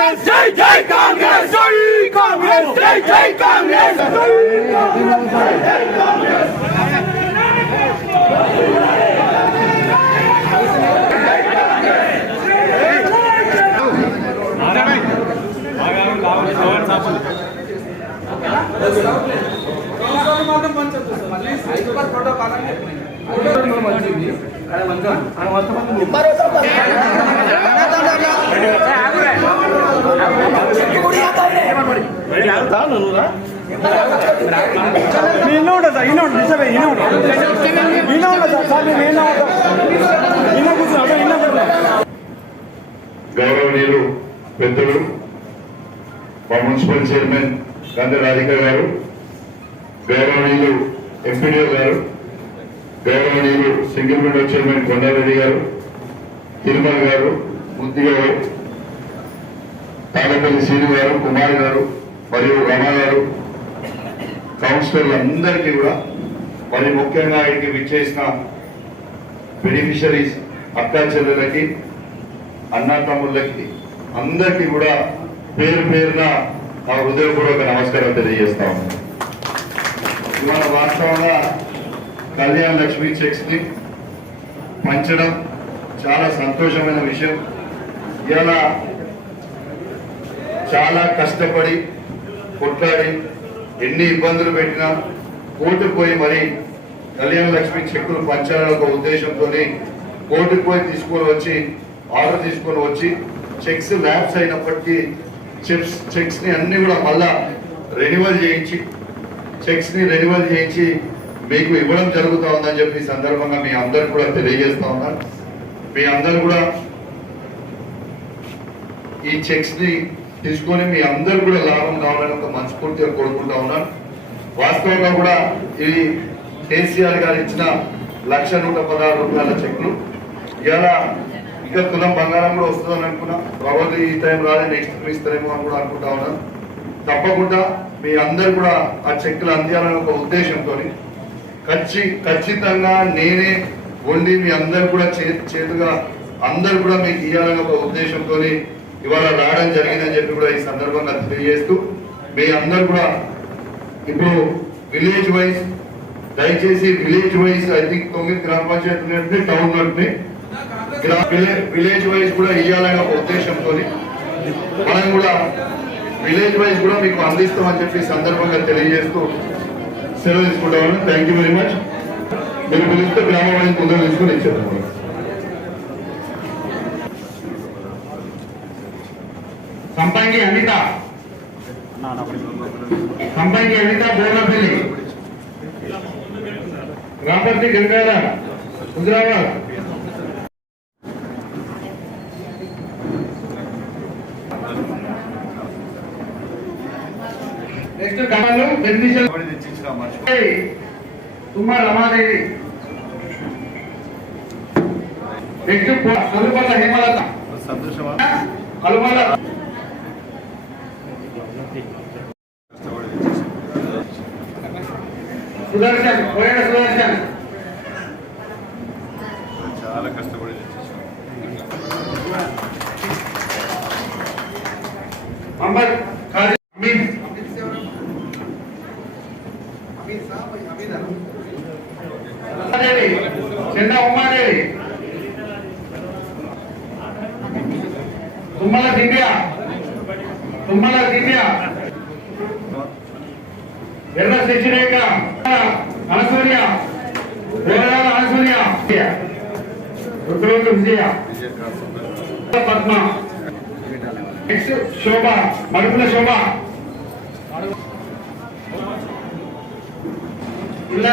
జై కాంగ్రెస్! జై కాంగ్రెస్! జై జై కాంగ్రెస్! మీ ఇన్న ఉంటుంది సార్ ఇన్న ఉంటుంది డిస్టర్బ్ ఇన్న ఉంటుంది ఇన్న ఉంటుంది సార్ సార్ మేము ఇన్న ఉంటాం ఇన్న కూర్చున్నాం అక్కడ ఇన్న కూర్చున్నాం. గౌరవనీయులు పెద్దలు మా మున్సిపల్ చైర్మన్ గంధ రాధిక గారు గౌరవనీయులు ఎంపీడీఓ గారు గౌరవనీయులు సింగిల్ విండో చైర్మన్ కొండారెడ్డి గారు తిరుమల గారు ముద్ది గారు తాడపల్లి శ్రీను గారు కుమార్ గారు మరియు రమ గారు కౌన్సిలర్లు అందరికీ కూడా మరి ముఖ్యంగా ఆయనకి విచ్చేసిన బెనిఫిషరీస్ అక్కా చెల్లెలకి అన్నా తమ్ముళ్ళకి అందరికీ కూడా పేరు పేరున నా హృదయపూర్వక నమస్కారం తెలియజేస్తా ఉన్నాను. ఇవాళ వాస్తవంగా కళ్యాణ్ లక్ష్మి చెక్స్ని పంచడం చాలా సంతోషమైన విషయం. ఇలా చాలా కష్టపడి కొట్లాడి ఎన్ని ఇబ్బందులు పెట్టినా కోర్టుకు పోయి మరి కళ్యాణ లక్ష్మి చెక్కులు పంచాలని ఒక ఉద్దేశంతో కోర్టుకు పోయి తీసుకొని వచ్చి ఆర్డర్ తీసుకొని వచ్చి చెక్స్ ల్యాబ్స్ అయినప్పటికీ చెక్స్ చెక్స్ని అన్ని కూడా మళ్ళా రెన్యువల్ చేయించి చెక్స్ని రెన్యువల్ చేయించి మీకు ఇవ్వడం జరుగుతూ ఉందని చెప్పి ఈ సందర్భంగా మీ అందరు కూడా తెలియజేస్తా ఉన్నారు మీ అందరు కూడా ఈ చెక్స్ని తీసుకొని మీ అందరు కూడా లాభం కావాలని ఒక మనస్ఫూర్తిగా కోరుకుంటా ఉన్నాను. వాస్తవంగా కూడా ఇది కేసీఆర్ గారు ఇచ్చిన లక్ష నూట పదహారు రూపాయల చెక్లు ఇలా ఇంకా తులం బంగారం కూడా వస్తుందని అనుకున్నా. ప్రభావం ఈ టైం రాలే నెక్స్ట్ ఇస్తారేమో అని కూడా అనుకుంటా ఉన్నాను. తప్పకుండా మీ అందరు కూడా ఆ చెక్కులు అందియాలని ఒక ఉద్దేశంతో ఖచ్చి ఖచ్చితంగా నేనే వండి మీ అందరు కూడా చేతి చేతుగా అందరు కూడా మీకు ఇవ్వాలని ఒక ఉద్దేశంతో ఇవాళ రావడం జరిగిందని చెప్పి కూడా ఈ సందర్భంగా తెలియజేస్తూ మీ అందరు కూడా ఇప్పుడు విలేజ్ వైజ్ దయచేసి విలేజ్ వైజ్ ఐ థింక్ తొమ్మిది గ్రామ పంచాయతీలు టౌన్ నడిపి విలేజ్ వైజ్ కూడా ఇవ్వాలనే ఉద్దేశంతో మనం కూడా విలేజ్ వైజ్ కూడా మీకు అందిస్తామని చెప్పి సందర్భంగా తెలియజేస్తూ సెలవు తీసుకుంటామని థ్యాంక్ యూ వెరీ మచ్ మీరు పిలిస్తే గ్రామం వైజ్ ముందు తీసుకుని ఇచ్చేద్దాం సంపంగి అనిత. సంపంగి అనిత బోర్లపల్లి. రాపర్తి గంగాధర హుజరాబాద్. నెక్స్ట్ కమలు బెనిఫిషియల్ తుమ్మ రమాదేవి. నెక్స్ట్ హేమలత. కలుమల. సుదర్శన్ పోయిన సుదర్శన్. చాలా కష్టపడి. మహమ్మద్ ఖాజీ అమీన్. ఉమాదేవి తుమ్మల దివ్య తుమ్మల దివ్య. ఎర్ర శశిరేఖ అనసూర్య గోరడాల అనసూర్య రుద్రోజు విజయ. పద్మ. నెక్స్ట్ శోభ. మడుపుల శోభ. ఇళ్ళ